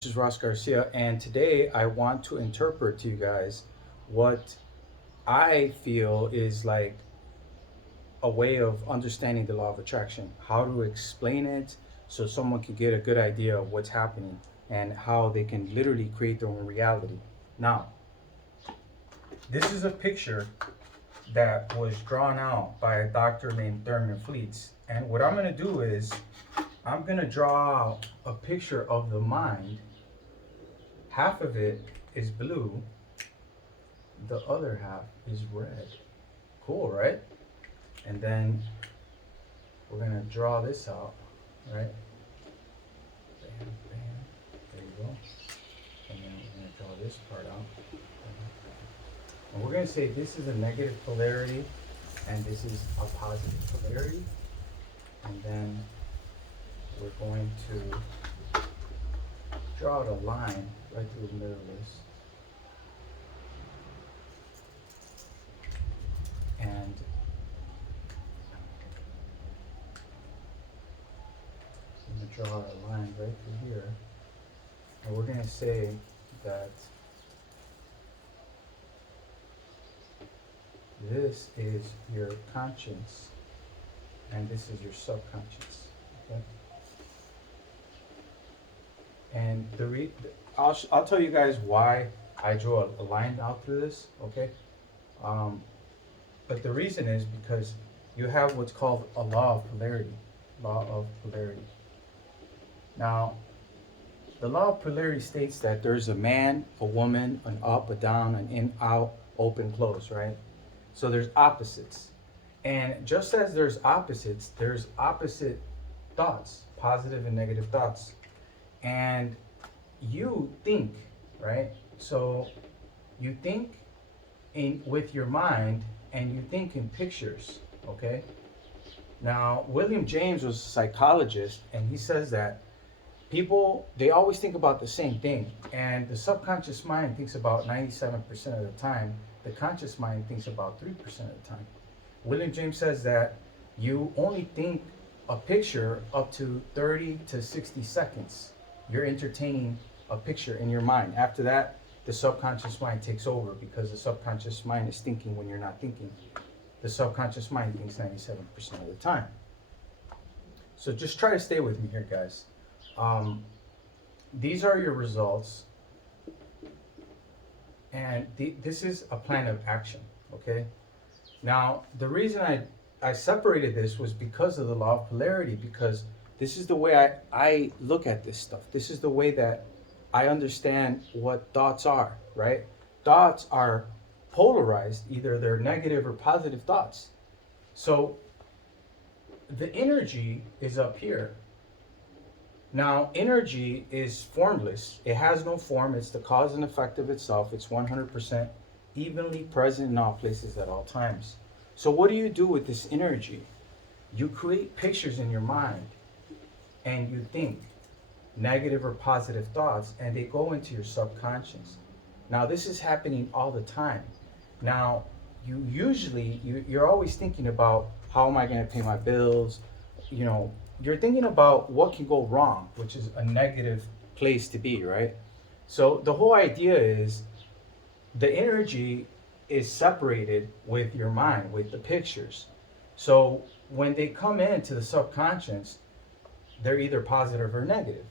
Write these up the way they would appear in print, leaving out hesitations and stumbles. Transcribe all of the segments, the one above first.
This is Ross Garcia, and today I want to interpret to you guys what I feel is like a way of understanding the law of attraction, how to explain it so someone can get a good idea of what's happening and how they can literally create their own reality. Now, this is a picture that was drawn out by a doctor named Thurman Fleets. And what I'm going to do is I'm going to draw out a picture of the mind. Half of it is blue, the other half is red. Cool, right? And then we're gonna draw this out, right? Bam, bam. There you go. And then we're gonna draw this part out. And we're gonna say this is a negative polarity and this is a positive polarity. And then we're going to draw out a line right through the middle of this. And I'm going to draw a line right through here. And we're going to say that this is your conscience and this is your subconscious. Okay? And I'll tell you guys why I drew a line out through this, okay? But the reason is because you have what's called a law of polarity. Law of polarity. Now, the law of polarity states that there's a man, a woman, an up, a down, an in, out, open, close, right? So there's opposites. And just as there's opposite thoughts, positive and negative thoughts. And you think, right? So you think with your mind and you think in pictures, okay? Now, William James was a psychologist and he says that people, they always think about the same thing. And the subconscious mind thinks about 97% of the time. The conscious mind thinks about 3% of the time. William James says that you only think a picture up to 30 to 60 seconds. You're entertaining a picture in your mind. After that, the subconscious mind takes over because the subconscious mind is thinking when you're not thinking. The subconscious mind thinks 97% of the time. So just try to stay with me here, guys. These are your results. And this is a plan of action, okay? Now, the reason I separated this was because of the law of polarity, because this is the way I look at this stuff. This is the way that I understand what thoughts are, right? Thoughts are polarized, either they're negative or positive thoughts. So the energy is up here. Now, energy is formless. It has no form. It's the cause and effect of itself. It's 100% evenly present in all places at all times. So what do you do with this energy? You create pictures in your mind and you think negative or positive thoughts and they go into your subconscious. Now, this is happening all the time. Now, you're always thinking about how am I going to pay my bills? You know, you're thinking about what can go wrong, which is a negative place to be, right? So the whole idea is the energy is separated with your mind, with the pictures. So when they come into the subconscious, they're either positive or negative.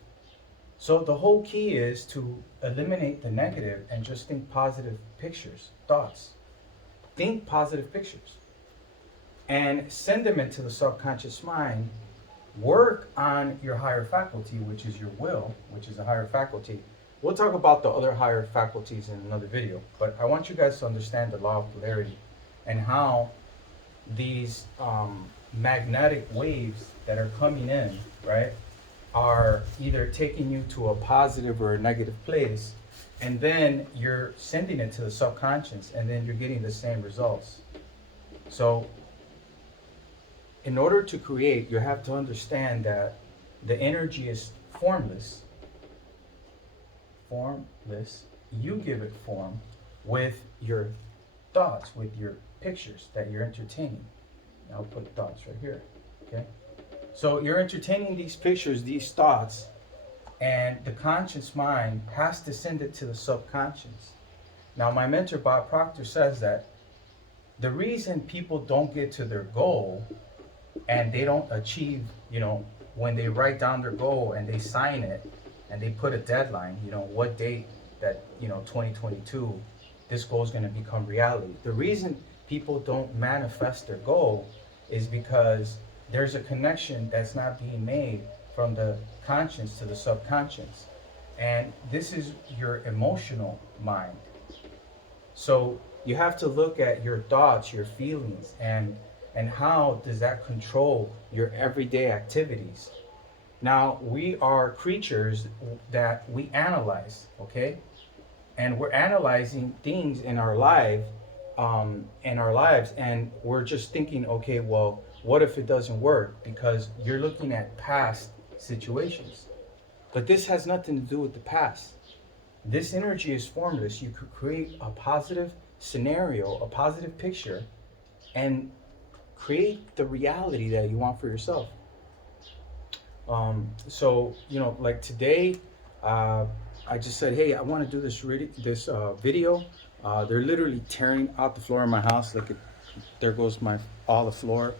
So the whole key is to eliminate the negative and just think positive pictures, thoughts. Think positive pictures and send them into the subconscious mind. Work on your higher faculty, which is your will, which is a higher faculty. We'll talk about the other higher faculties in another video, but I want you guys to understand the law of polarity and how these magnetic waves that are coming in, right, are either taking you to a positive or a negative place, and then you're sending it to the subconscious, and then you're getting the same results. So in order to create, you have to understand that the energy is formless. Formless. You give it form with your thoughts, with your pictures that you're entertaining. Now I'll put thoughts right here, okay? So you're entertaining these pictures, these thoughts, and the conscious mind has to send it to the subconscious. Now, my mentor Bob Proctor says that the reason people don't get to their goal and they don't achieve, when they write down their goal and they sign it and they put a deadline, what date that, 2022, this goal is going to become reality. The reason people don't manifest their goal is because there's a connection that's not being made from the conscious to the subconscious. And this is your emotional mind. So you have to look at your thoughts, your feelings, and how does that control your everyday activities. Now, we are creatures that we analyze, okay? And we're analyzing things in our lives, and we're just thinking, okay, well, what if it doesn't work? Because you're looking at past situations. But this has nothing to do with the past. This energy is formless. You could create a positive scenario, a positive picture, and create the reality that you want for yourself. So, like today, I just said, hey, I want to do this video. They're literally tearing out the floor in my house. Look at, there goes all the floor.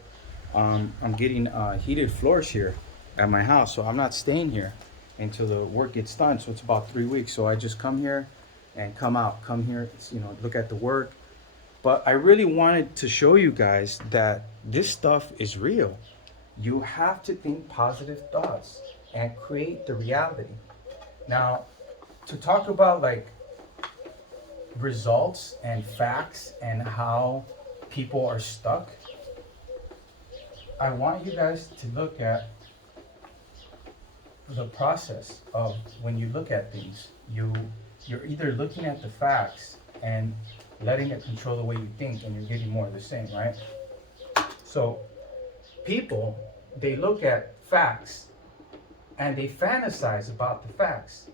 I'm getting heated floors here at my house, so I'm not staying here until the work gets done. So it's about 3 weeks. So I just come here and come here, look at the work. But I really wanted to show you guys that this stuff is real. You have to think positive thoughts and create the reality. Now, to talk about like results and facts and how people are stuck, I want you guys to look at the process of when you look at things. You're either looking at the facts and letting it control the way you think, and you're getting more of the same, right? So people, they look at facts and they fantasize about the facts,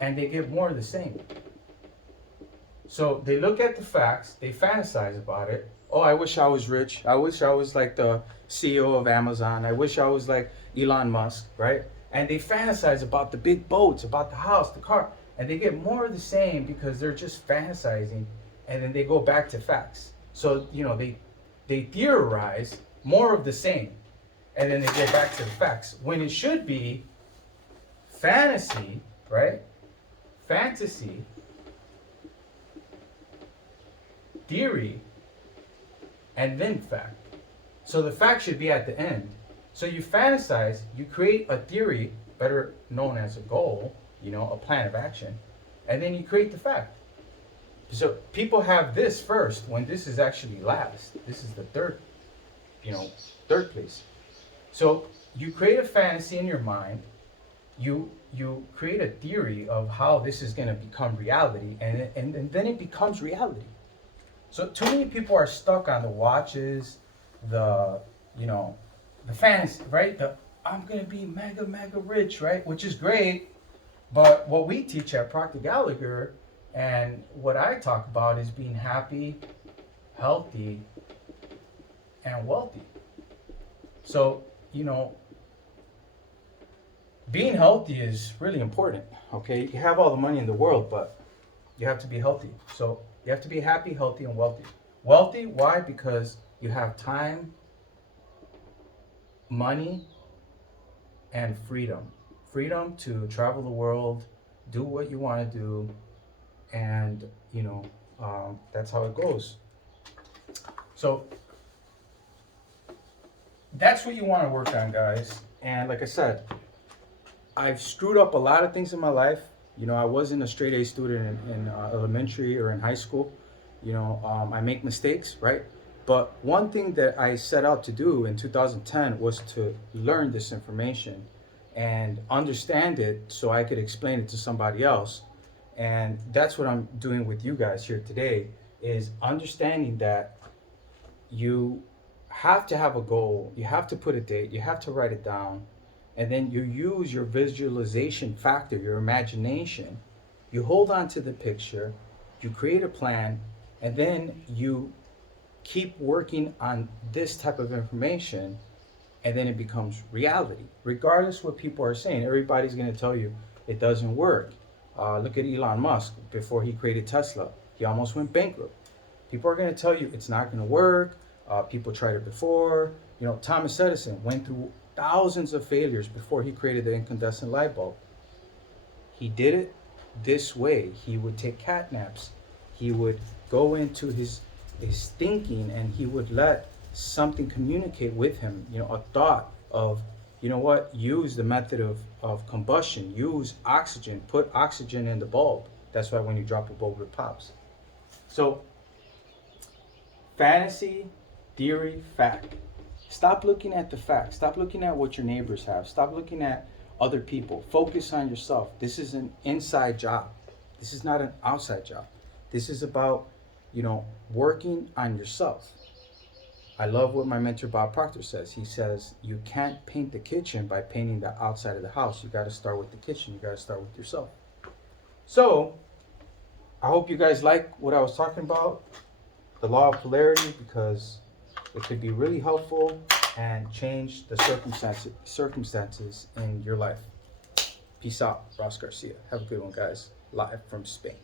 and they get more of the same. So they look at the facts, they fantasize about it. Oh, I wish I was rich. I wish I was like the CEO of Amazon. I wish I was like Elon Musk, right? And they fantasize about the big boats, about the house, the car, and they get more of the same because they're just fantasizing, and then they go back to facts. So, they theorize more of the same, and then they go back to the facts. When it should be fantasy, right? Fantasy, theory, and then fact. So the fact should be at the end. So you fantasize, you create a theory, better known as a goal, a plan of action, and then you create the fact. So people have this first when this is actually last. This is the third place. So you create a fantasy in your mind, you create a theory of how this is going to become reality, and then it becomes reality. So too many people are stuck on the watches, the fantasy, right? I'm going to be mega, mega rich, right? Which is great. But what we teach at Proctor Gallagher and what I talk about is being happy, healthy, and wealthy. So, being healthy is really important, okay? You have all the money in the world, but you have to be healthy. So you have to be happy, healthy, and wealthy. Wealthy, why? Because you have time, money, and freedom. Freedom to travel the world, do what you want to do, and that's how it goes. So that's what you want to work on, guys. And like I said, I've screwed up a lot of things in my life. I wasn't a straight A student in elementary or in high school. I make mistakes, right? But one thing that I set out to do in 2010 was to learn this information and understand it so I could explain it to somebody else. And that's what I'm doing with you guys here today, is understanding that you have to have a goal, you have to put a date, you have to write it down, and then you use your visualization factor, your imagination. You hold on to the picture, you create a plan, and then you keep working on this type of information and then it becomes reality. Regardless what people are saying, everybody's going to tell you it doesn't work. Look at Elon Musk. Before he created Tesla, he almost went bankrupt. People are going to tell you it's not going to work. People tried it before. You know, Thomas Edison went through thousands of failures before he created the incandescent light bulb. He did it this way. He would take cat naps. He would go into his thinking, and he would let something communicate with him, you know, a thought of, you know what, use the method of combustion, use oxygen, put oxygen in the bulb. That's why when you drop a bulb, it pops. So, fantasy, theory, fact. Stop looking at the facts. Stop looking at what your neighbors have. Stop looking at other people. Focus on yourself. This is an inside job. This is not an outside job. This is about, you know, working on yourself. I love what my mentor Bob Proctor says. He says, you can't paint the kitchen by painting the outside of the house. You got to start with the kitchen. You got to start with yourself. So, I hope you guys like what I was talking about, the law of polarity, because it could be really helpful and change the circumstances in your life. Peace out, Ross Garcia. Have a good one, guys. Live from Spain.